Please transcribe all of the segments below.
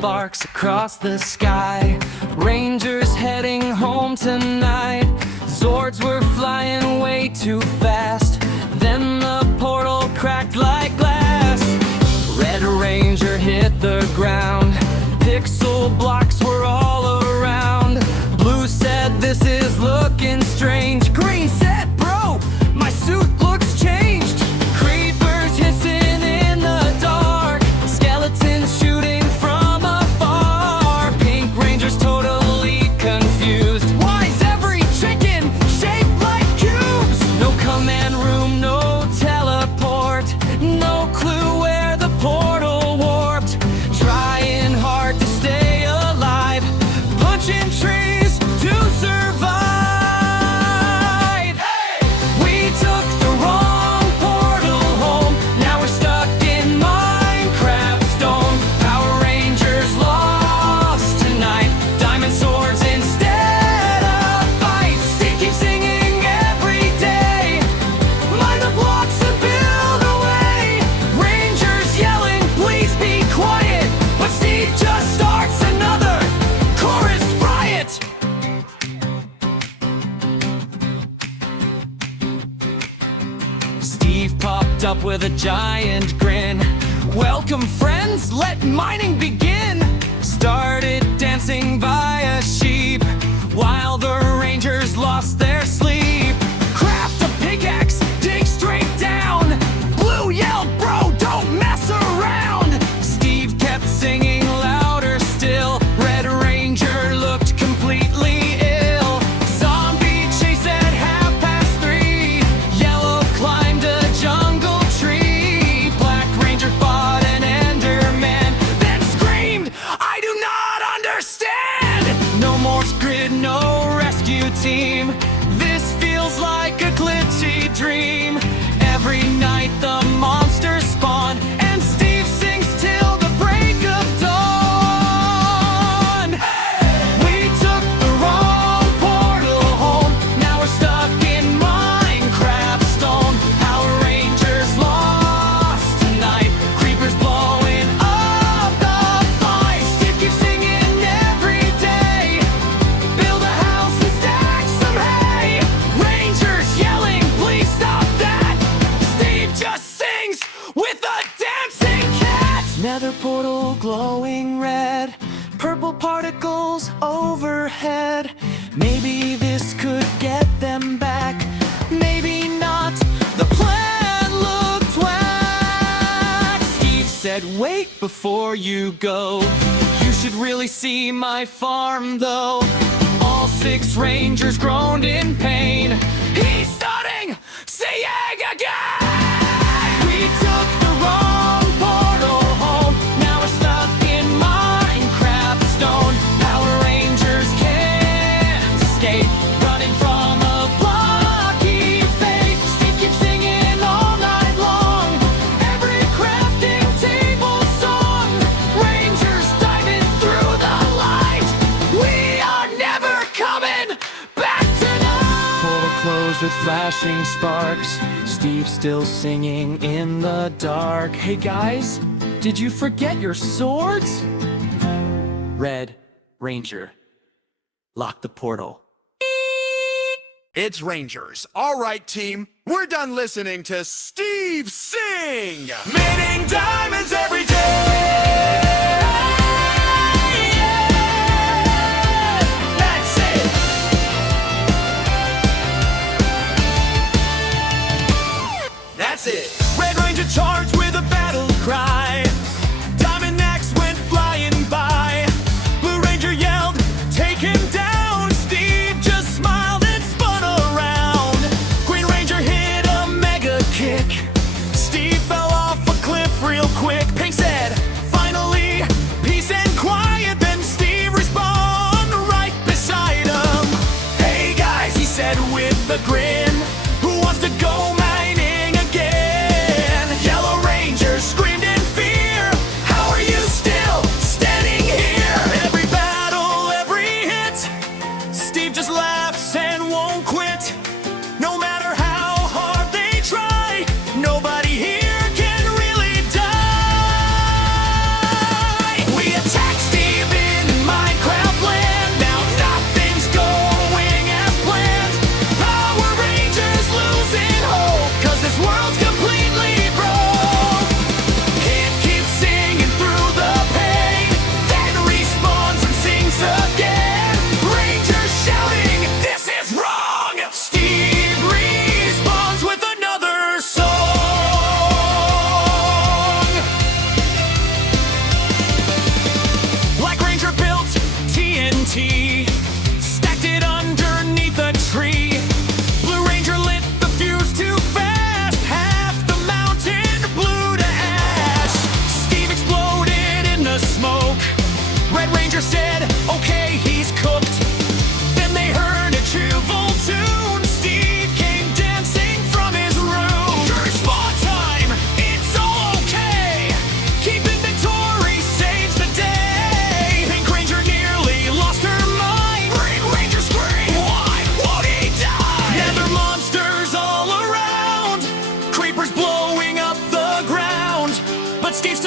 sparks across the sky. Rangers heading home tonight. Zords were flying way too fast. Then the portal cracked like glass. Red Ranger hit the ground. Pixel blocks were all around. Blue said, "This is looking strange." Green said, "Bro, my suit looks changed." Creepers hissing in the dark. Skeletons shooting from afar. Pink Ranger's totally confused. Why is every chicken shaped like cubes? No command room, no teleport. No clue where the portal warped. Trying hard to stay alive. Punching trees to survive. Hey! We took the wrong portal home. Now we're stuck in Minecraft Stone. Power Rangers lost tonight. Diamond swords instead of fights. They keep singing every day. Mind the blocks and build away. Rangers yelling, "Please be quiet." But Steve just starts another chorus riot. Steve popped up with a giant grin. "Welcome, friends, let mining begin." Started dancing by a sheep while the Rangers lost their sleep. Craft a pickaxe, dig straight down. Blue yelled, "Bro, don't mess around." Steve kept singing louder still. Red Ranger looked completely ill. Zombie chase at 3:30. Yellow climbed a jungle tree. Black Ranger fought an Enderman, then screamed, "I do not understand!" No more grid, no rescue team. This feels like a glitchy dream. Every night the monsters spawn, and Steve sings till the break of dawn. We took the wrong portal home. Now we're stuck in Minecraft Stone. Power Rangers lost tonight. Creepers blowing up the fight. Steve keeps singing every day. Build a house and stack some hay. Rangers yelling, "Please stop that." Steve just sings with a dancing cat. Nether portal glowing red. Purple particles overhead. Maybe this could get them back. Maybe not. The plan looked whack. Steve said, "Wait before you go. You should really see my farm though." All 6 Rangers groaned in pain. He's starting singing again. We took the wrong portal home. Now we're stuck in Minecraft Stone. Power Rangers can't escape. Running from a blocky fate. Steve keeps singing all night long. Every crafting table song. Rangers diving through the light. We are never coming back tonight. Portal closed with flashing sparks. Steve still singing in the dark. Hey guys, did you forget your swords? Red Ranger, lock the portal. It's Rangers. All right, team. We're done listening to Steve sing. Mining diamonds every day. That's it. That's it. Red Ranger charged with a battle cry. Diamond Axe went flying by. Blue Ranger yelled, "Take him down." Steve just smiled and spun around. Green Ranger hit a mega kick. Steve fell off a cliff real quick. Pink said,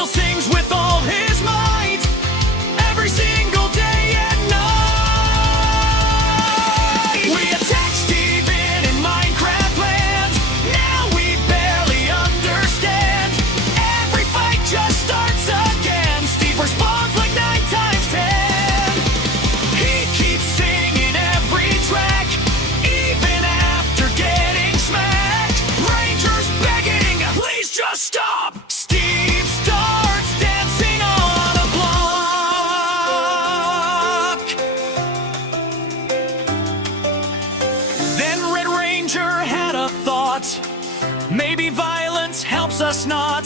still sings with all his might every single day and night. We attack Steven in Minecraft land. Now we barely understand. Every fight just starts again. Steve responds like 9 times 10. He keeps singing every track, even after getting smacked. Rangers begging, please just stop. Steve starts dancing on a block. Then Red Ranger had a thought. Maybe violence helps us not.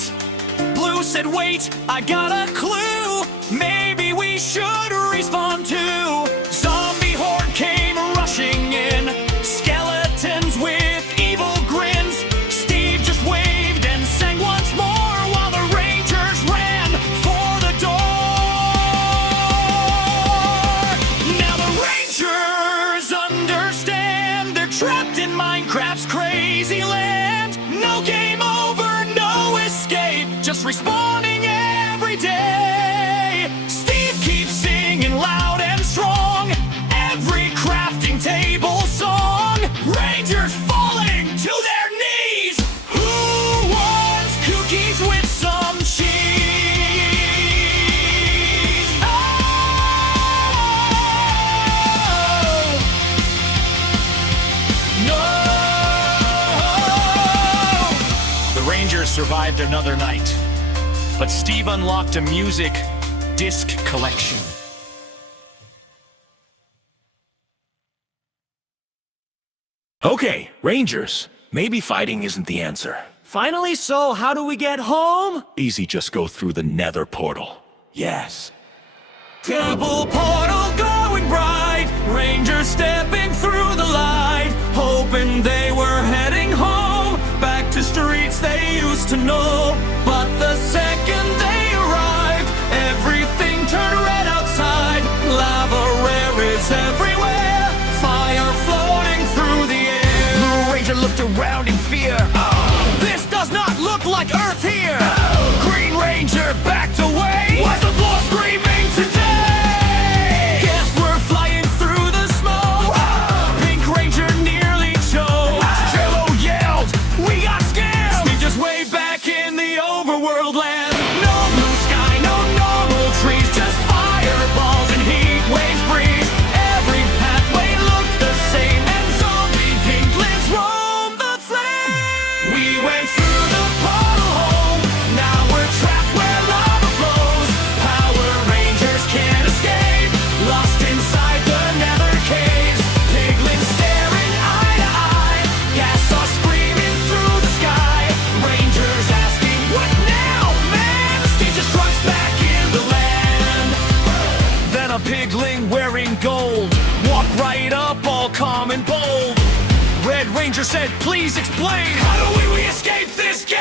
Blue said, wait, I got a clue. Maybe we should respond too. Zombie horde came rushing in, skeletons with evil grins. Steve just waved and sang once more while the Rangers ran for the door. Now the Rangers understand they're trapped in Minecraft's crazy land. No game over, no escape, just respawning every day. Steve keeps singing loud and strong, every crafting table song. Rangers falling to their knees. Who wants cookies with some cheese? Oh! No! The Rangers survived another night, but Steve unlocked a music disc collection. Okay, Rangers, maybe fighting isn't the answer. Finally, so how do we get home? Easy, just go through the Nether portal. Yes. Temple portal glowing bright, Rangers stepping through the light, hoping they were heading home, back to streets they used to know. But the second they arrived, everything turned red outside. Lava rare is everywhere, fire floating through the air. Blue Ranger looked around in fear. This does not look like Earth here. Green Ranger backed away. Why's the floor screaming today? Guess we're flying through the smoke. Pink Ranger nearly choked. Jello yelled, We got scared. Steve just way back in the overworld land. No blue sky, no normal trees, just fireballs and heat waves breeze. Every pathway looked the same, and zombie pinklins roam the flame. We went through the portal home. Now we're trapped where lava flows. Power Rangers can't escape, lost inside the Nether caves. Piglins staring eye to eye, gas saw screaming through the sky. Rangers asking, what now, man? Steve just trucks back in the land. then a pigling wearing gold walked right up, all calm and bold. Red Ranger said, please explain. How do we escape this game?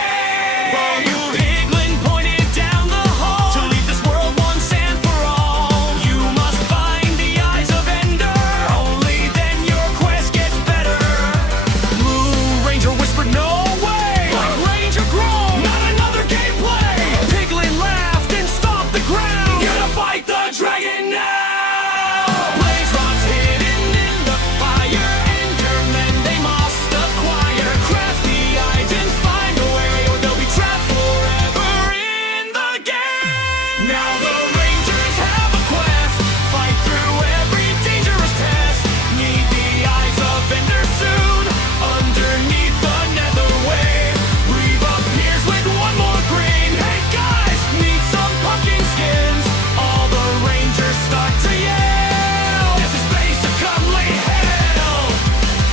Well, you Piglin pointed down the hall to leave this world once and for all. You must find the eyes of Ender. Only then your quest gets better. Blue Ranger whispered, no way. Black Ranger groaned, not another gameplay. Piglin laughed and stomped the ground. Gonna fight the dragon now. Blaze rods hidden in the fire. Endermen they must acquire. Craft the eyes and find a way, or they'll be trapped forever in the game. Now the Rangers have a quest. Fight through every dangerous test. Need the eyes of Ender soon. Underneath the Nether wave, Reeve appears with one more green. Hey guys, need some pumpkin skins. All the Rangers start to yell. This is basically hell.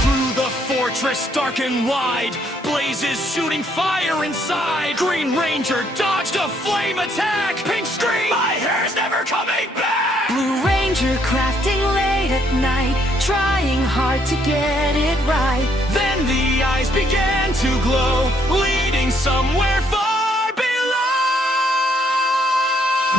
Through the fortress dark and wide, blazes shooting fire inside. Green Ranger dodged a flame attack. Pink scream, my hair's never coming back. Blue Ranger crafting late at night, trying hard to get it right. Then the eyes began to glow, leading somewhere far below.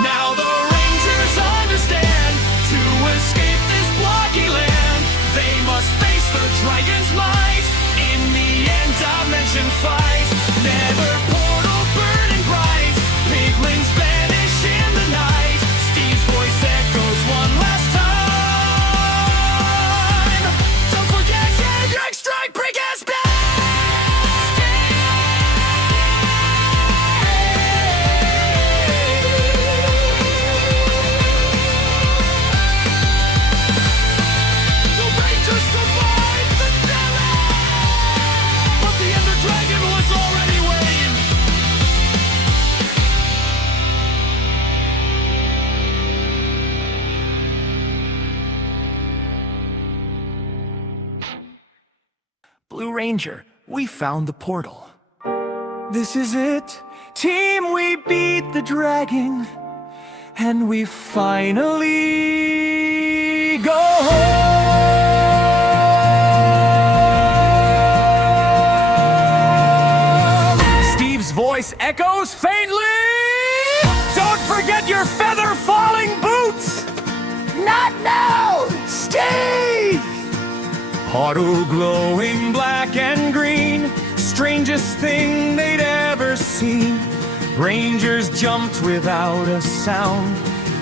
Now the Rangers understand, to escape this blocky land, they must face the dragon's might. In the end dimension fight, Nether portal burning bright. Piglins Ranger, we found the portal. This is it, team, we beat the dragon, and we finally go home. Steve's voice echoes faintly. Don't forget your feather falling boots. Not now, Steve! Portal glowing black and green, strangest thing they'd ever seen. Rangers jumped without a sound,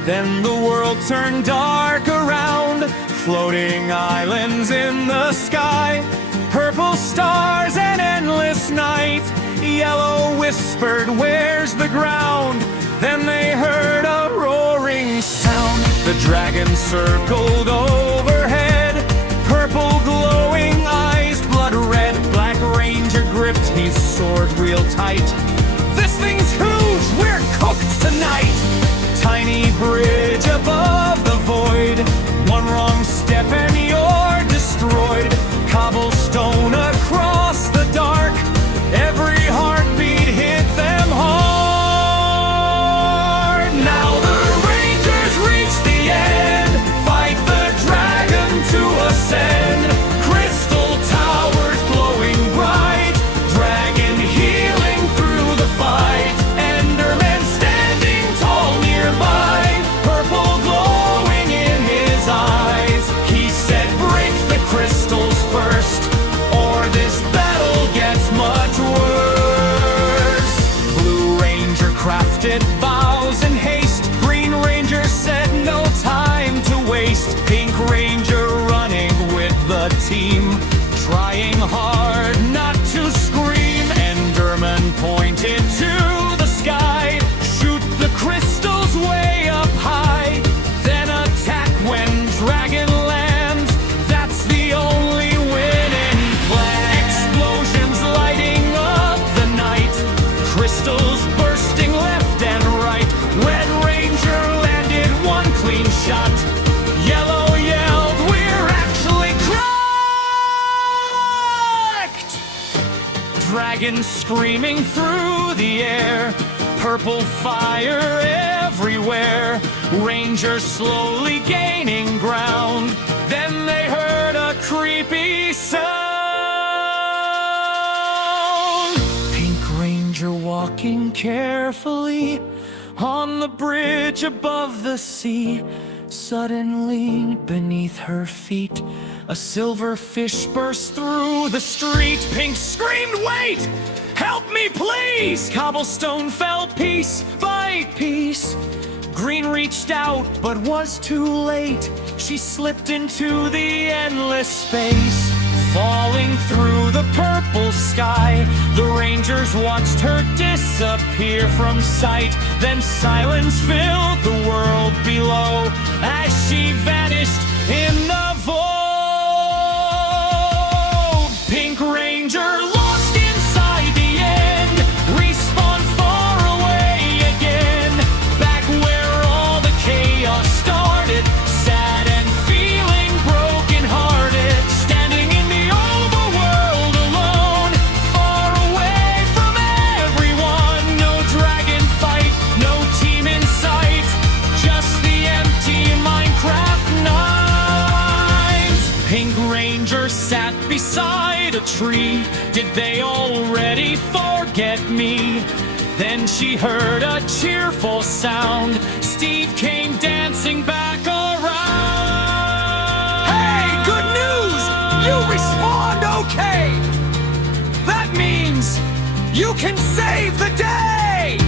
then the world turned dark around. Floating islands in the sky, purple stars and endless night. Yellow whispered, "Where's the ground?" Then they heard a roaring sound. The dragon circled overhead, purple glowing eyes, blood red. Black Ranger gripped his sword real tight. This thing's huge, we're cooked tonight. Tiny bridge above the void, one wrong step and you're destroyed. Cobblestone across the dark, every heartbeat hit them hard. Now the Rangers reach the end, fight the dragon to ascend. Crystal towers glowing bright, dragon healing through the fight. Enderman standing tall nearby, purple glowing in his eyes. He said, "Break the crystals first, or this battle gets much worse." Blue Ranger crafted bows in haste. Green Ranger said, "No time to waste." Pink Ranger running with the team, trying hard not to scream. Enderman pointed to the sky, "Shoot the crystals way up high, then attack when dragon lands. That's the only winning plan." Explosions lighting up the night, crystals bursting left and right. Red Ranger landed one clean shot. Yellow yelled, "We're actually cracked!" Dragon screaming through the air, purple fire everywhere. Rangers slowly gaining ground, then they heard a creepy sound. Pink Ranger walking carefully on the bridge above the sea. Suddenly, beneath her feet, a silver fish burst through the street. Pink screamed, "Wait! Help me, please!" Cobblestone fell piece by piece. Green reached out, but was too late. She slipped into the endless space, falling through the purple sky. The Rangers watched her disappear from sight. Then silence filled the world below as she vanished in the void. Pink Ranger lost inside the end, respawned far away again, back where all the chaos started. Sad and feeling broken-hearted, standing in the overworld alone, far away from everyone. No dragon fight, no team in sight, just the empty Minecraft night. Pink Ranger sat beside a tree. Did they already forget me? Then she heard a cheerful sound. Steve came dancing back around. Hey, good news! You respond okay! That means you can save the day!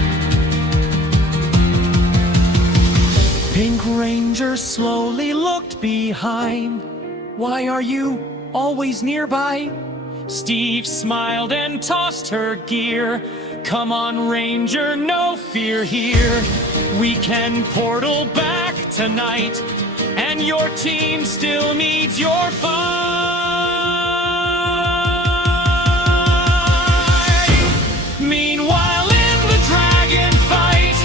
Pink Ranger slowly looked behind. "Why are you always nearby?" Steve smiled and tossed her gear. "Come on, Ranger, no fear here. We can portal back tonight, and your team still needs your fight." Meanwhile, in the dragon fight,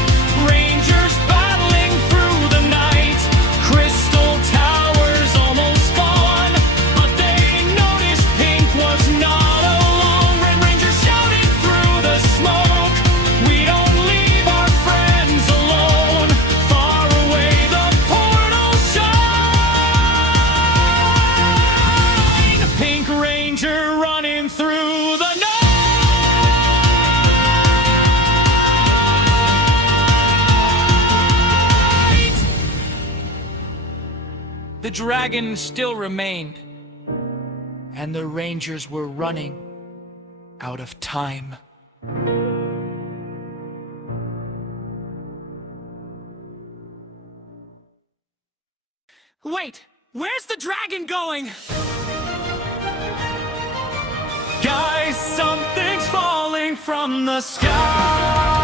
Rangers battling through the night. Crystal towers almost gone, but they noticed Pink was not the dragon still remained, and the Rangers were running out of time. Wait, where's the dragon going? Guys, something's falling from the sky.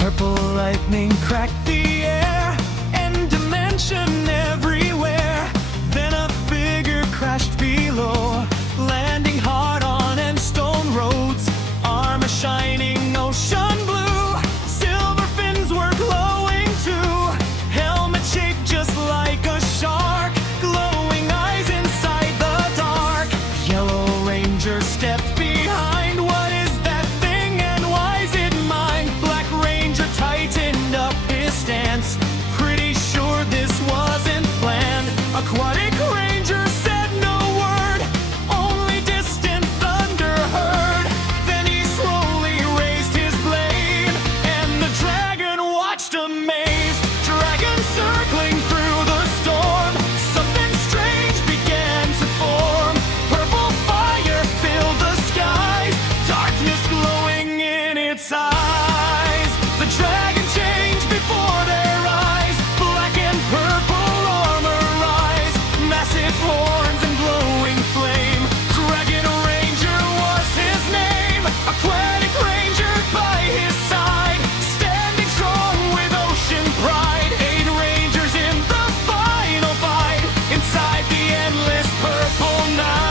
Purple lightning cracked the air, and dimension everywhere. Then a figure crashed below, landing hard on end stone roads. Armor shining ocean blue, silver fins were glowing too. Helmet shaped just like a shark, glowing eyes inside the dark. Yellow Ranger stepped behind. What is that thing and why is it mine? Black Ranger tightened up his stance, pretty sure this wasn't planned. Aquatic Ranger said no word, only distant thunder heard. Then he slowly raised his blade, and the dragon watched amazed. Dragon circling through the storm, something strange began to form. Purple fire filled the skies, darkness glowing in its eyes. The dragon changed before their eyes, black and purple armor rise, massive horns and glowing flame. Dragon Ranger was his name, Aquatic Ranger by his side, standing strong with ocean pride. 8 Rangers in the final fight, inside the endless purple night.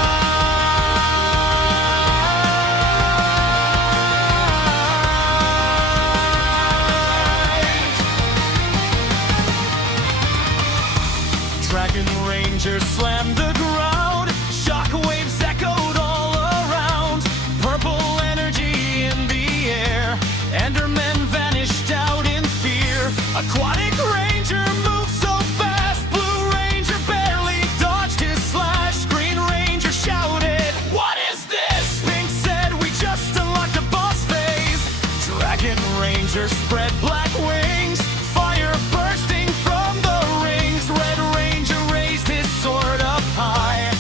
Dragon Ranger slammed the ground, shockwaves echoed all around. Purple energy in the air, Endermen vanished out in fear. Aquatic Ranger moved so fast, Blue Ranger barely dodged his slash. Green Ranger shouted, "What is this?" Pink said, "We just unlocked a boss phase." Dragon Ranger spread black wings, fire bursting from the rings. Red Ranger raised his sword up high.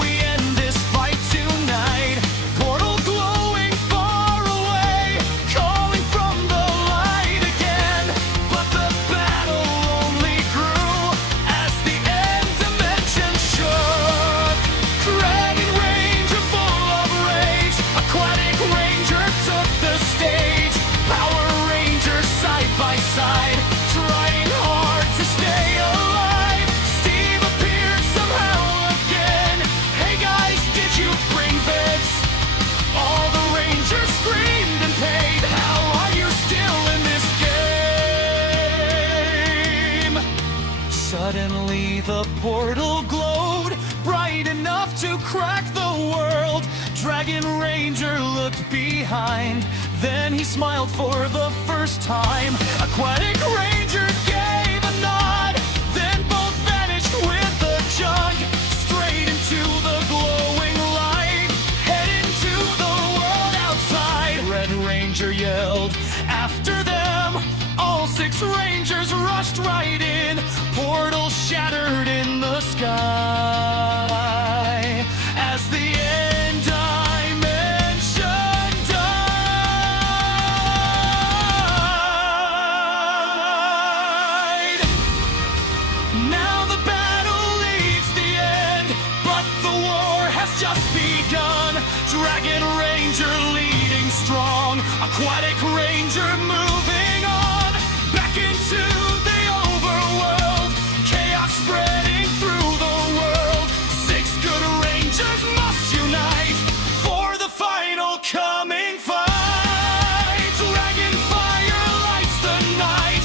We end this fight tonight. Portal glowing far away, calling from the light again. But the battle only grew as the end dimension shook. Dragon Ranger full of rage, Aquatic Ranger took the stage. Power Rangers side by side, trying hard to stay alive. Steve appeared somehow again. "Hey guys, did you bring beds?" All the Rangers screamed and paid. "How are you still in this game?" Suddenly the portal glowed, bright enough to crack the world. Dragon Ranger looked behind, then he smiled for the first time. Aquatic Ranger gave a nod, then both vanished with the jug, straight into the glowing light, head into the world outside. Red Ranger yelled after them, all 6 Rangers rushed right in. Portal shattered in the sky as the end dimension died. Now the battle leads the end, but the war has just begun. Dragon Ranger leading strong, Aquatic Ranger moving on, back into the overworld. Chaos spreading through the world. 6 good Rangers must unite for the final coming fight. Dragon fire lights the night,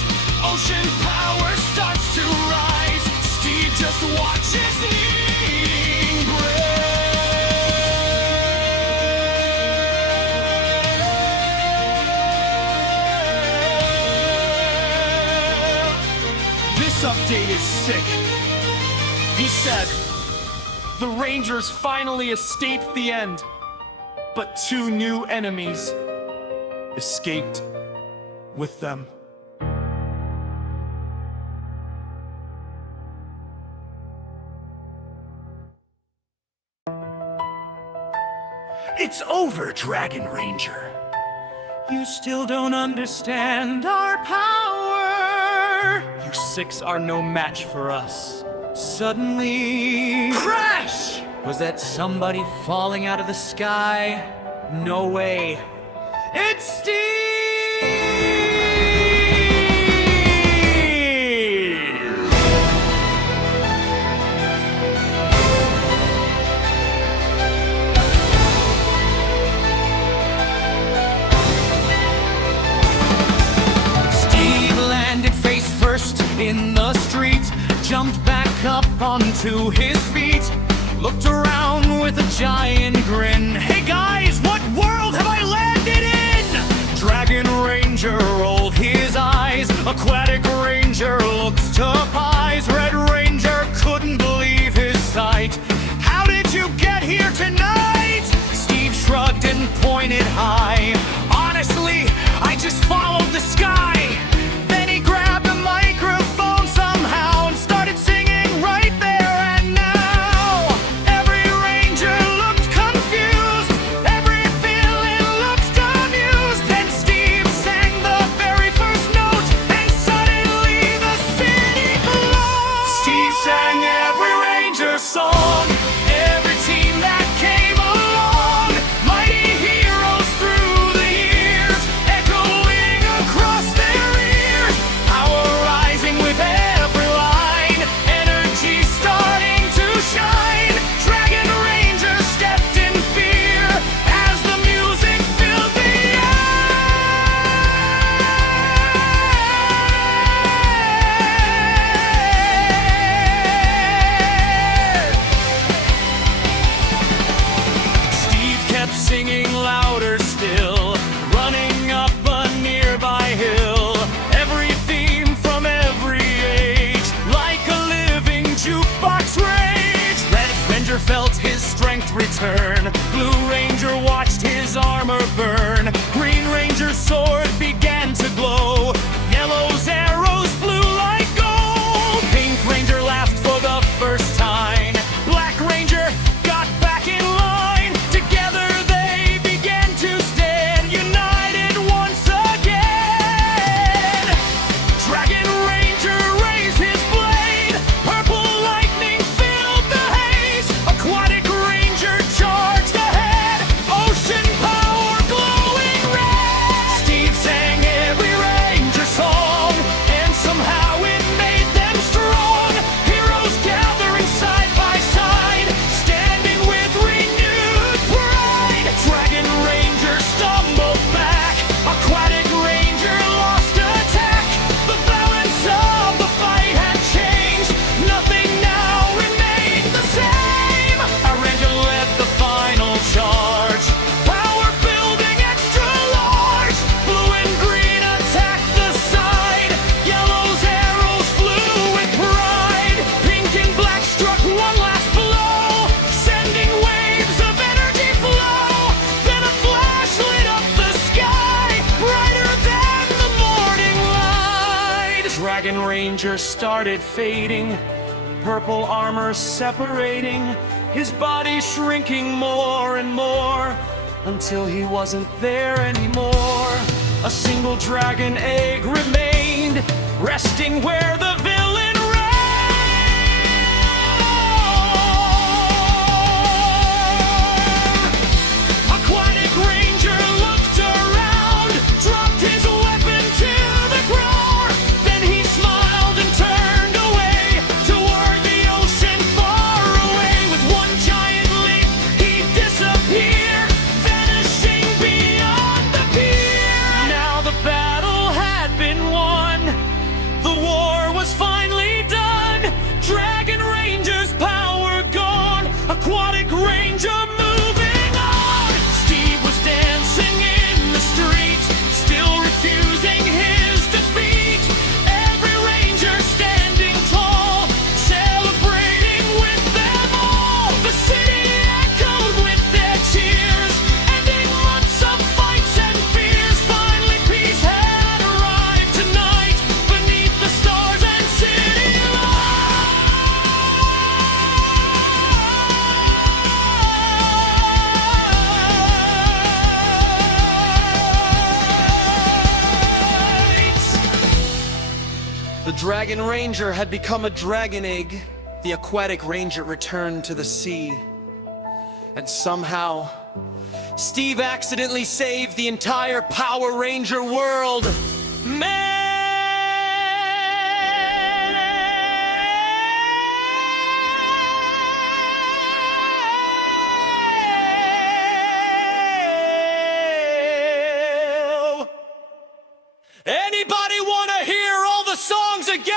ocean power starts to rise. Steve just watches needing breath. This update is sick. He said, "The Rangers finally escaped the end. but 2 new enemies escaped with them. It's over, Dragon Ranger. You still don't understand our power. You 6 are no match for us. Suddenly... crash! Was that somebody falling out of the sky? No way. It's Steve! Steve landed face first in the street, jumped back up onto his feet, looked around with a giant grin. Hey guys, what world have I landed in? Dragon Ranger rolled his eyes. Aquatic Ranger looked surprised. Red Ranger couldn't believe his sight. How did you get here tonight? Steve shrugged and pointed high. Honestly, I just followed the sky. Then he grabbed a microphone somehow and started singing right there and now. Every ranger looked confused. Every villain looked amused. Then Steve sang the very first note, and suddenly the city glowed. Steve sang every ranger song, every team that came along. Mighty heroes through the years, echoing across their ears. Power rising with every line, energy starting to shine. Dragon Ranger stepped in fear as the music filled the air. Steve kept singing louder still, running up a nearby hill. Every theme from every age, like a living jukebox rage. Red Ranger felt his strength return. Blue Ranger watched his armor burn. Green Ranger's sword began to glow. Yellow's arrows flew like gold. Pink Ranger laughed for the first time. Black Ranger got back in line. Together they began to stand, united once again. Dragon Ranger raised his blade. Purple lightning filled the haze. Aquatic Ranger charged ahead. Ocean power glowing red. Steve sang every ranger song, and somehow it made them strong. Heroes gathering side by side, standing with renewed pride. Dragon Ranger stumbled back. Aquatic Ranger lost attack. The balance of the fight had changed. Nothing now remained the same. A Ranger led the final charge. Power building extra large. Blue and green attacked the side. Yellow's arrows flew with pride. Pink and black struck one last blow, sending waves of energy flow. Then a flash lit up the sky, brighter than the morning light. Dragon Ranger started fading, purple armor separating, his body shrinking more and more, until he wasn't there anymore. A single dragon egg remained, resting where the villain reigned. Aquatic Ranger looked around, dropped his weapon to the ground. Then he smiled and turned away toward the ocean far away. With one giant leap, he disappeared, vanishing beyond the pier. Now the battle had been won. The war was The Dragon Ranger had become a dragon egg. The aquatic ranger returned to the sea. And somehow, Steve accidentally saved the entire Power Ranger world. Anybody want to hear all the songs again?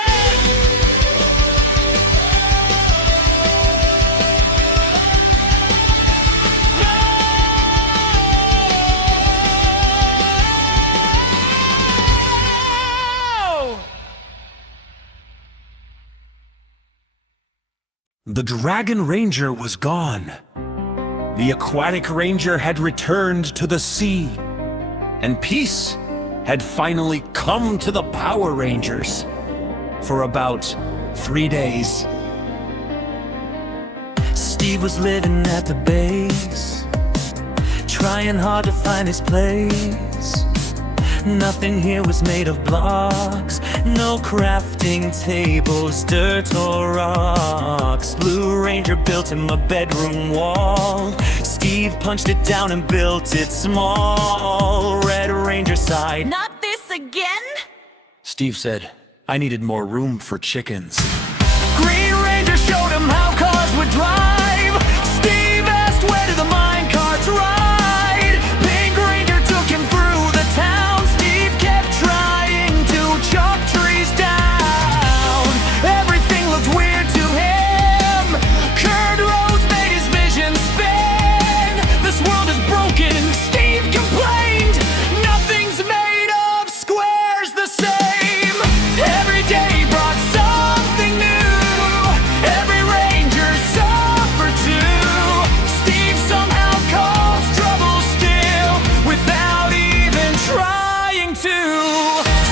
No! The Dragon Ranger was gone. The Aquatic Ranger had returned to the sea. And peace had finally come to the Power Rangers for about 3 days. Steve was living at the base, trying hard to find his place. Nothing here was made of blocks, no crafting tables, dirt or rocks. Blue Ranger built him a bedroom wall. Steve punched it down and built it small. Red Ranger sighed, Not this again? Steve said, I needed more room for chickens. Green Ranger showed him how cars would drive. Steve asked, where do the mine carts ride? Pink Ranger took him through the town. Steve kept trying to chop trees down. Everything looked weird to him. Curved roads made his vision spin. This world is broken, Steve complained. Nothing's made of squares the same. Every day brought something new. Every ranger suffered too. Steve somehow caused trouble still, without even trying to.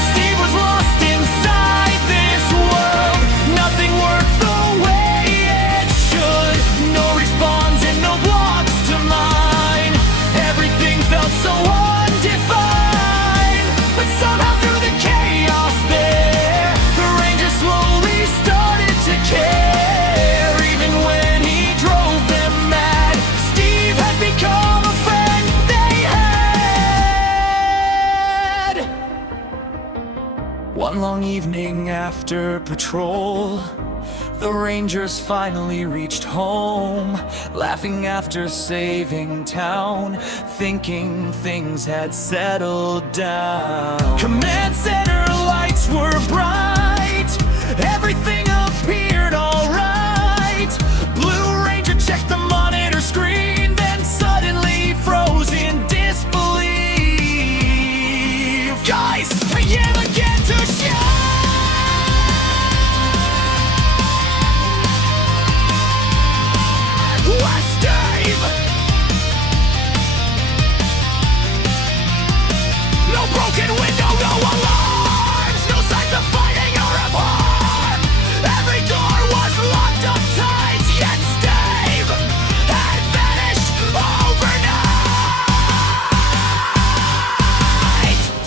Steve was lost inside this world. Nothing worked the way it should. No respawns and no blocks to mine. Everything felt so undefined. But somehow through the chaos there, the Ranger slowly started to care. Even when he drove them mad, Steve had become a friend they had. One long evening after patrol, the Rangers finally reached home, laughing after saving town, thinking things had settled down. Command center lights were bright, everything appeared alright. Blue Ranger checked the monitor screen, then suddenly froze in disbelief. Guys, I am again to shine! Where's Steve? No broken window, no alarms, no signs of fighting or of harm. Every door was locked up tight, yet Steve had vanished overnight.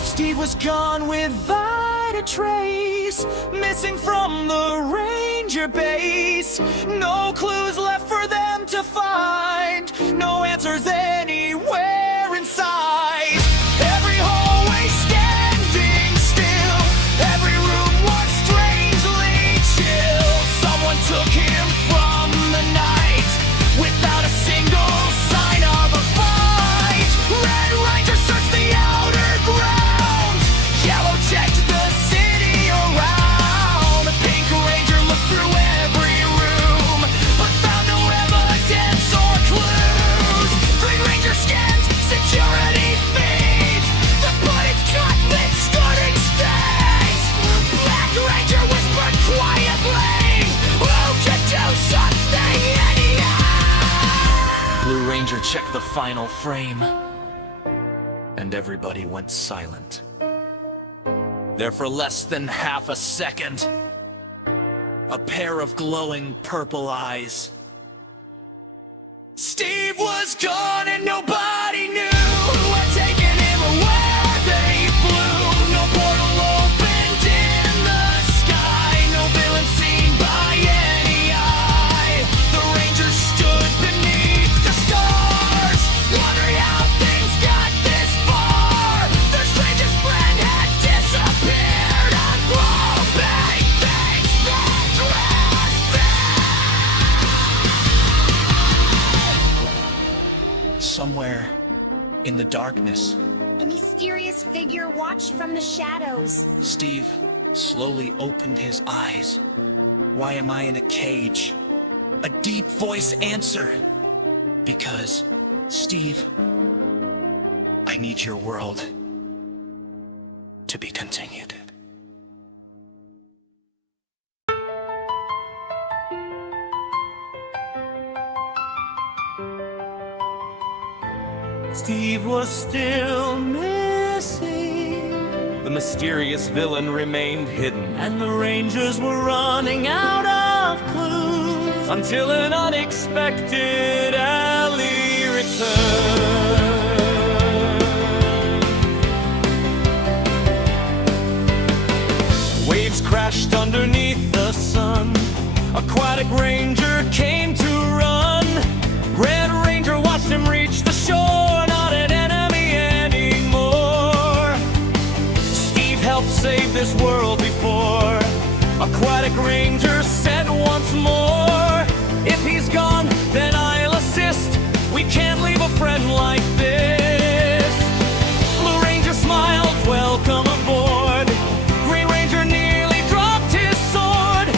Steve was gone without a trace, missing from the Ranger base. No clues left for them to find, no answers anywhere in sight. Every hallway standing still, every room was strangely chill. Someone took him from the night, without a single sign of a fight. Red Ranger searched the outer grounds, Yellow checked the city around. Pink Ranger looked through every room, but found no evidence or clues. Green Ranger scanned security feeds, the bullets cut mid-skirting stains. Black Ranger whispered quietly, who could do something anyhow? Blue Ranger checked the final frame, and everybody went silent. There for less than half a second, a pair of glowing purple eyes. Steve was gone and nobody knew who had taken him or where they flew. No portal opened in the sky. In the darkness, A mysterious figure watched from the shadows. Steve slowly opened his eyes. Why am I in a cage? A deep voice answered. Because, Steve, I need your world to be continued. Steve was still missing. The mysterious villain remained hidden, and the Rangers were running out of clues until an unexpected alley returned. Waves crashed underneath the sun. Aquatic Ranger came to run. Red Ranger watched him reach the shore, not an enemy anymore. Steve helped save this world before. Aquatic Ranger said once more, if he's gone, then I'll assist. We can't leave a friend like this. Blue Ranger smiled, welcome aboard. Green Ranger nearly dropped his sword.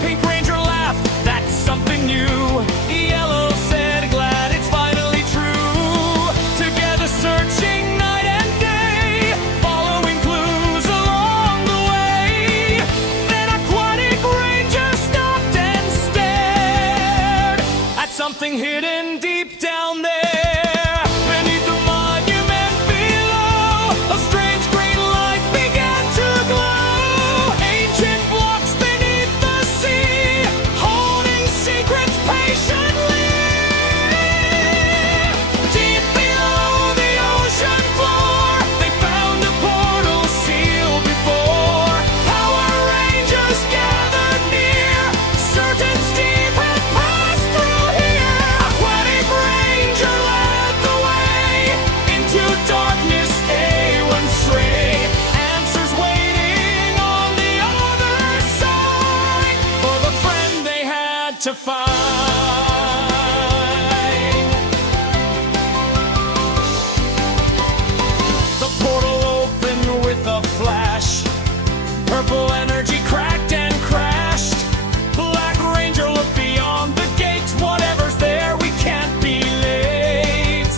Pink Ranger laughed, that's something new. Yellow said, glad it's finally true. Together searching night and day, following clues along the way. Then Aquatic Ranger stopped and stared at something hidden deep down there. Beneath the monument below, a strange green light began to glow. Ancient blocks beneath the sea, holding secrets patiently. Deep below the ocean floor, they found a portal sealed before. Power Rangers gathered near, certain Steve had passed through here. Aquatic Ranger led the way into darkness, A1 stray. Answers waiting on the other side for the friend they had to find. The portal opened with a flash. Purple energy cracked and crashed. Black Ranger looked beyond the gate. Whatever's there, we can't be late.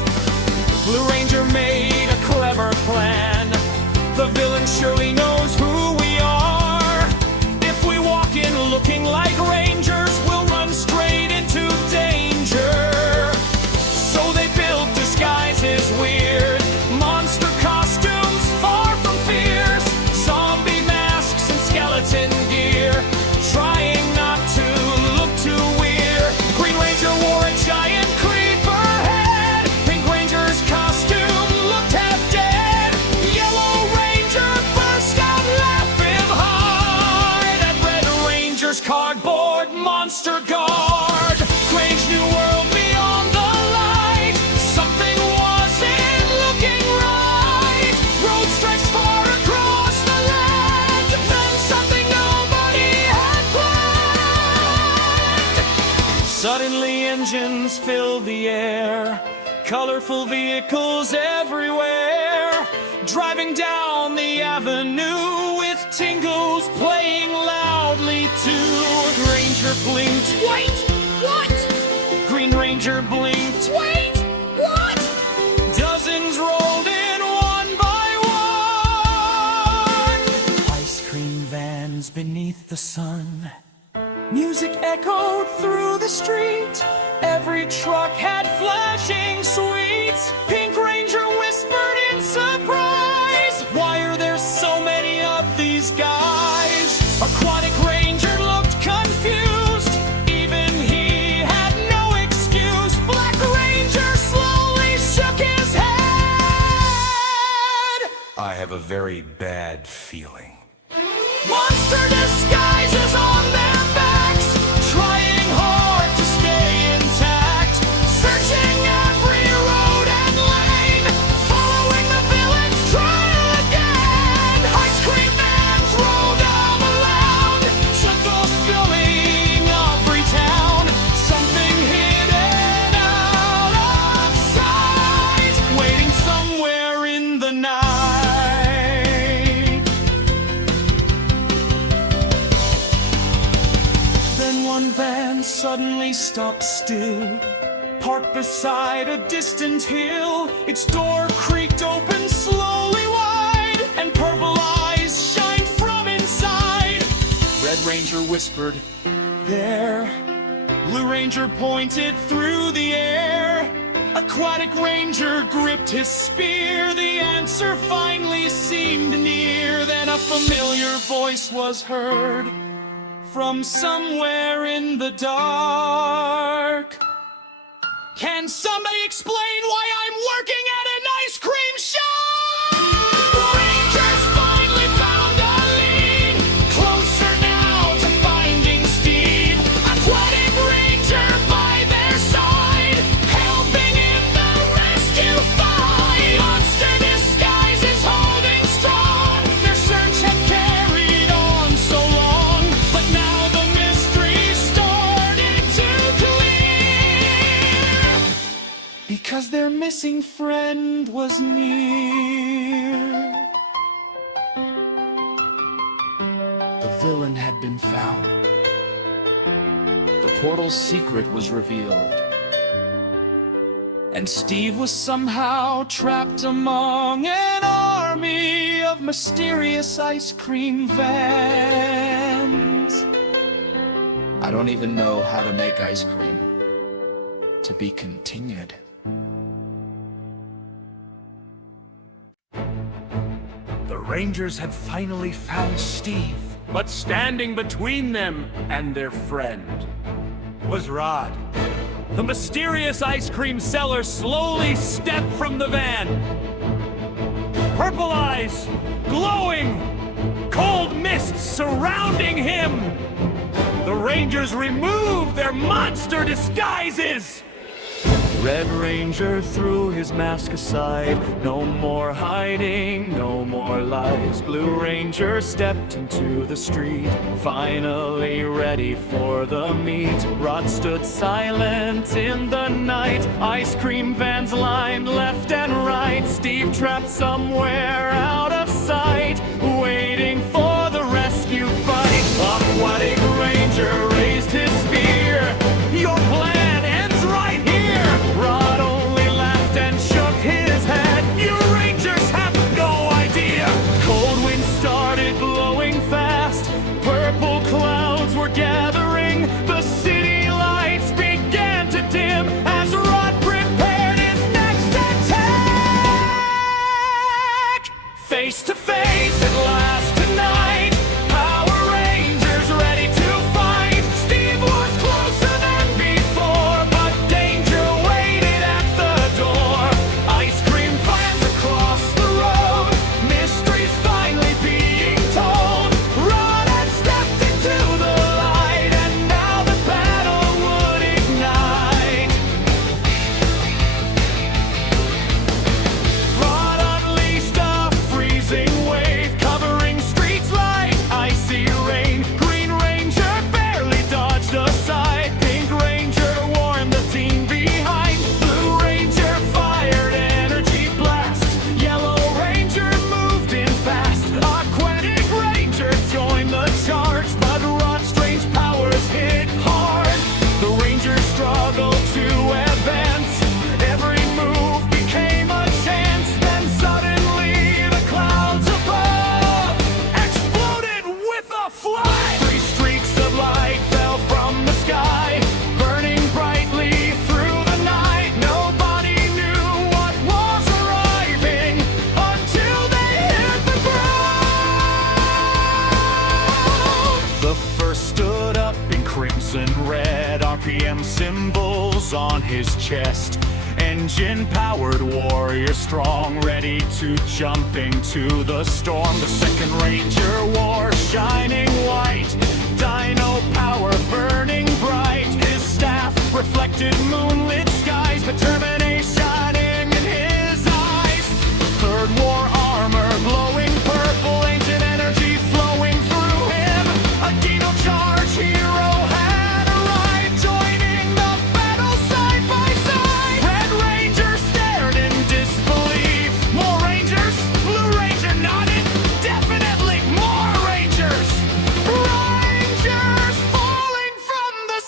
Blue Ranger made a clever plan. The villain surely knows who we are. If we walk in looking like Rangers, we'll run straight into danger. So they built disguises weird, monster costumes far from fierce, zombie masks and skeleton gear, trying not to look too weird. Green Ranger wore a giant creeper head. Pink Ranger's costume looked half dead. Yellow Ranger burst out laughing hard at Red Ranger's cardboard monster guard. Strange new world beyond the light. Something wasn't looking right. Road stretched far across the land. Then something nobody had planned. Suddenly engines filled the air. Colorful vehicles everywhere. Driving down the avenue with tingles playing loudly too. Ranger blinked. Wait, what? Green Ranger blinked. Wait, what? Dozens rolled in one by one. Ice cream vans beneath the sun. Music echoed through the street. Every truck had flashing sweets. Pink Ranger whispered in surprise, why are there so many of these guys? Aquatic Ranger looked confused. Even he had no excuse. Black Ranger slowly shook his head. I have a very bad feeling. Monster disguises on their backs, trying hard to stay intact, searching every road and lane, following the villain's trail again. Ice cream vans roll down the loud, shuttle filling every town. Something hidden out of sight, waiting so van suddenly stopped still, parked beside a distant hill. Its door creaked open slowly wide, and purple eyes shined from inside. Red Ranger whispered, "There." Blue Ranger pointed through the air. Aquatic Ranger gripped his spear. The answer finally seemed near. Then a familiar voice was heard from somewhere in the dark. "Can somebody explain why I'm working at an ice cream shop?" Rangers finally found a lead, closer now to finding Steve. Aquatic Ranger by their side, helping in the rescue fight. Monster disguises holding strong. Their search had carried on so long, but now the mystery started to clear, because their missing friend was near. The villain had been found. The portal's secret was revealed. And Steve was somehow trapped among an army of mysterious ice cream vans. I don't even know how to make ice cream. To be continued. The Rangers had finally found Steve, but standing between them and their friend was Rod. The mysterious ice cream seller slowly stepped from the van. Purple eyes, glowing, cold mists surrounding him. The Rangers removed their monster disguises. Red Ranger threw his mask aside. No more hiding, no more lies. Blue Ranger stepped into the street, finally ready for the meet. Rod stood silent in the night. Ice cream vans lined left and right. Steve trapped somewhere out of sight, waiting for the rescue fight. Aquatic Ranger raised his spear. Your plan ends right here. Rod only laughed and shook his head. You Rangers have no idea. Cold winds started blowing fast. Purple clouds were gathering. The city lights began to dim as Rod prepared his next attack. Face to face at last tonight. Power Rangers ready to fight. Steve was closer than before, but danger waited at the door. Ice cream vans across the road. Mysteries finally being told. Rod had stepped into the light, and now the battle would ignite. Rod unleashed a freezing wave, covering streets like icy rain. Green Ranger barely dodged aside. Pink Ranger warned the team behind. Blue Ranger fired energy blast. Yellow Ranger moved in fast. Aquatic Ranger joined the charge, but Rod's strange powers hit hard. The Rangers struggled to advance. Every move became a chance. Then suddenly the clouds above exploded with a flood. 3 streaks of light fell from the sky, burning brightly through the night. Nobody knew what was arriving until they hit the ground. The first stood up in crimson red, RPM symbols on his chest. Engine-powered warrior strong, ready to jump into the storm. The second Ranger wore shining white, dino power burning bright. His staff reflected moonlit skies, determination in his eyes. The third wore armor, glowing purple, ancient energy flowing through him. A dino charge hero had arrived, joining the battle side by side. Red Ranger stared in disbelief. More Rangers? Blue Ranger nodded. Definitely more Rangers! Rangers falling from the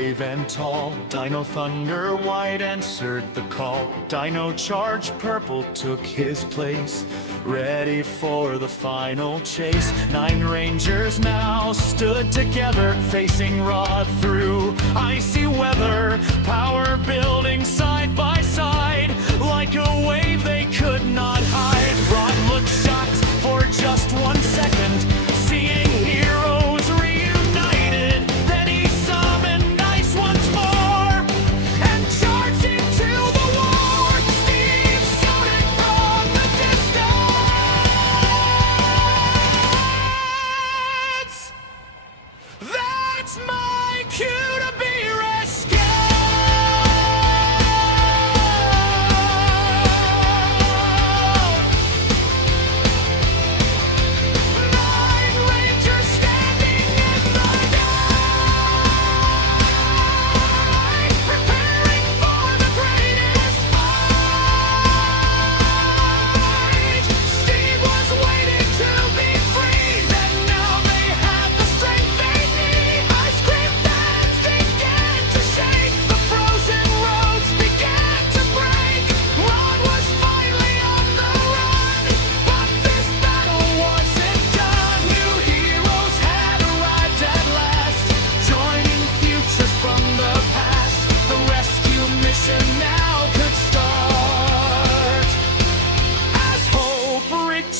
brave and tall. Dino Thunder White answered the call. Dino Charge Purple took his place, ready for the final chase. 9 Rangers now stood together, facing Rod through icy weather. Power building side by side, like a wave they could not hide. Rod looked shocked for just 1 second, seeing heroes reunited. Then he summoned ice once more and charged into the war. Steve shouted from the distance, "That's my cue to be rescued!"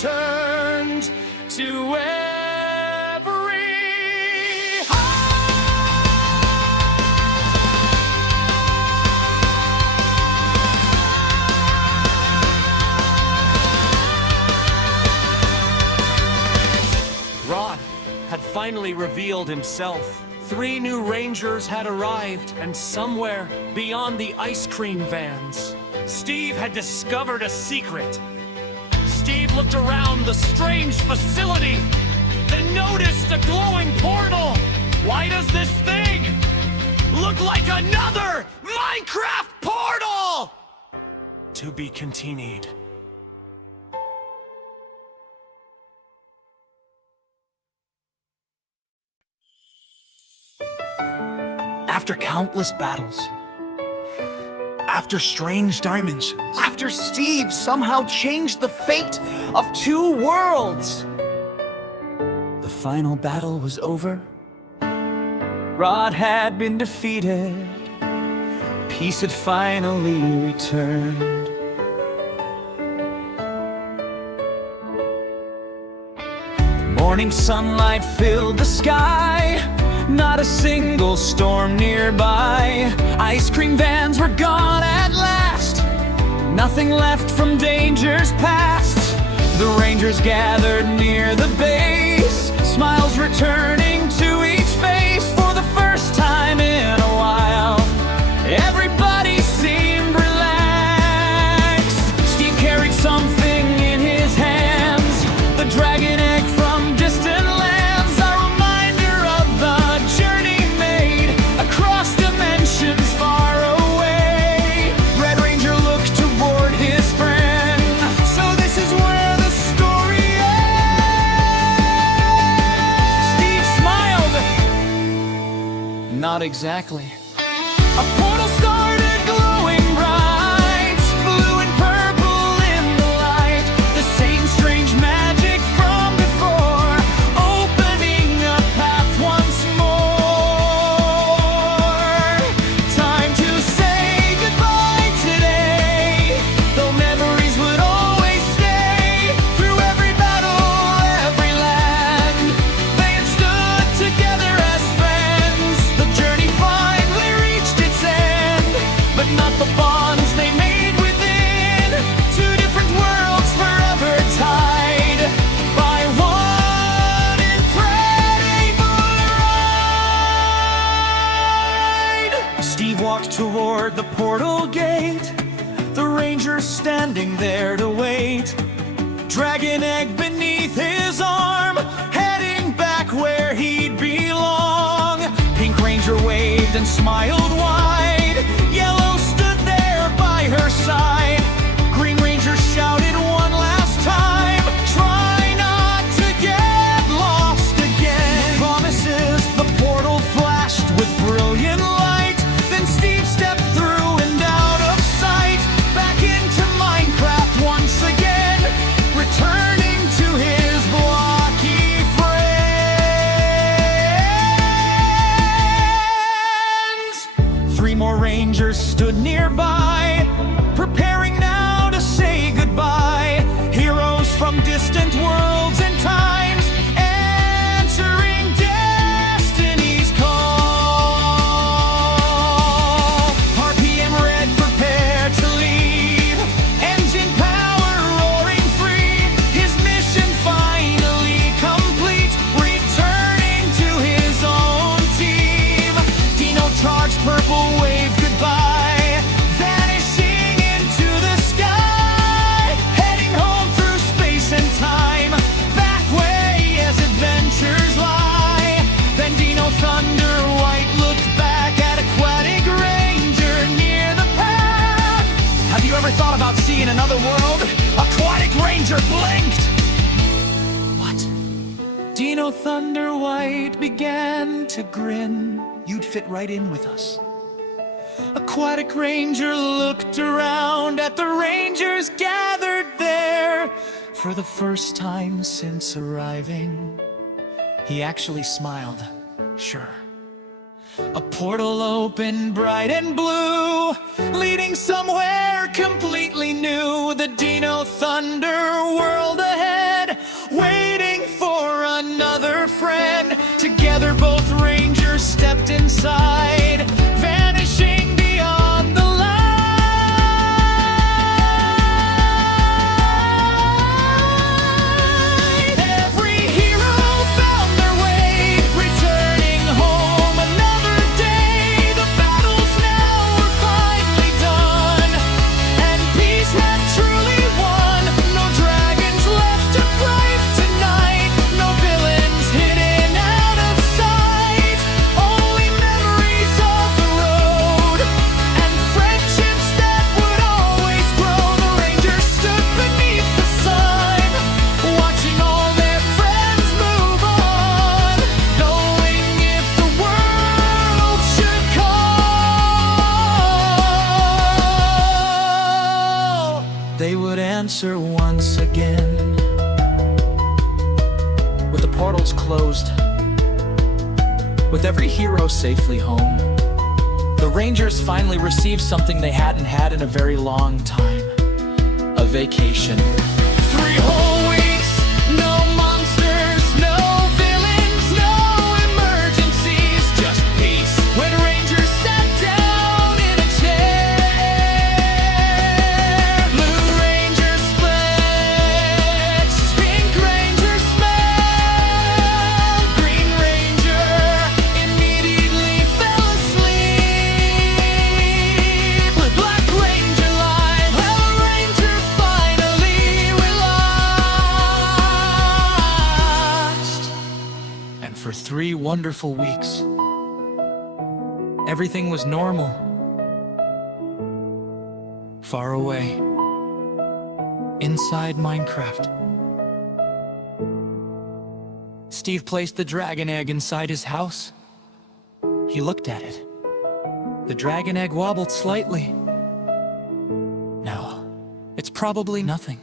Turned to every Rod had finally revealed himself. 3 new Rangers had arrived, and somewhere beyond the ice cream vans, Steve had discovered a secret. Steve looked around the strange facility, then noticed a glowing portal. Why does this thing look like another Minecraft portal? To be continued. After countless battles, after strange dimensions, after Steve somehow changed the fate of 2 worlds, the final battle was over. Rod had been defeated. Peace had finally returned. Morning sunlight filled the sky, not a single storm nearby. Ice cream vans were gone at last, nothing left from dangers past. The Rangers gathered near the base, smiles returning to each face. For the first time in a while, everybody seemed relaxed. Steve carried something in his hands, the dragon egg from distant lands, a reminder of the journey made across dimensions far away. Red Ranger looked toward his friend. So this is where the story ends. Steve smiled. Not exactly. A portal started glowing bright, blue and purple in the light. The same strange magic from before, opening a path once more. Time to say goodbye today, though memories would always stay. Through every battle, every land, they had stood together as friends. The journey finally reached its end, but not the bonds they made within. 2 different worlds forever tied by one incredible ride. Steve walked toward the portal gate, the Rangers standing there to wait. Dragon egg beneath his arm, heading back where he'd belong. Pink Ranger waved and smiled wide, Yellow stood there by her side. Green Ranger shouted one last time, try not to get lost again. Promises, the portal flashed with brilliant light. Rangers stood nearby, preparing now to say goodbye. Heroes from distant worlds and times, answering destiny's call. RPM red, prepare to leave. Engine power roaring free. His mission finally complete, returning to his own team. Dino charged, purple wave goodbye, vanishing into the sky, heading home through space and time, that way as adventures lie. Then Dino Thunder White looked back at Aquatic Ranger near the path. Have you ever thought about seeing another world? Aquatic Ranger blinked. What? Dino Thunder White began to grin. You'd fit right in with us. Aquatic Ranger looked around at the Rangers gathered there. For the first time since arriving, he actually smiled. Sure. A portal opened bright and blue, leading somewhere completely new. The Dino Thunder world ahead, waiting for another friend. Together both Rangers stepped inside, vanishing beyond the light. Every hero found their way, returning home another day. The battles now were finally done, and peace had truly won. No dragons left to brave tonight, no villains hidden out of sight. Only memories of the road, and friendships that would always grow. The Rangers stood beneath the sun, watching all their friends move on, knowing if the world should call, they would answer once again. With the portals closed, with every hero safely home, the Rangers finally received something they hadn't had in a very long time: a vacation. 3 whole weeks, no monsters, no villains, no emergencies, just peace. When Rangers sat down in a chair, Blue Ranger split, Pink Ranger smelled, Green Ranger immediately fell asleep. Black Ranger lied, Hell Ranger finally relaxed. And for 3 wonderful weeks, everything was normal. Far away, inside Minecraft, Steve placed the dragon egg inside his house. He looked at it. The dragon egg wobbled slightly. Now, it's probably nothing.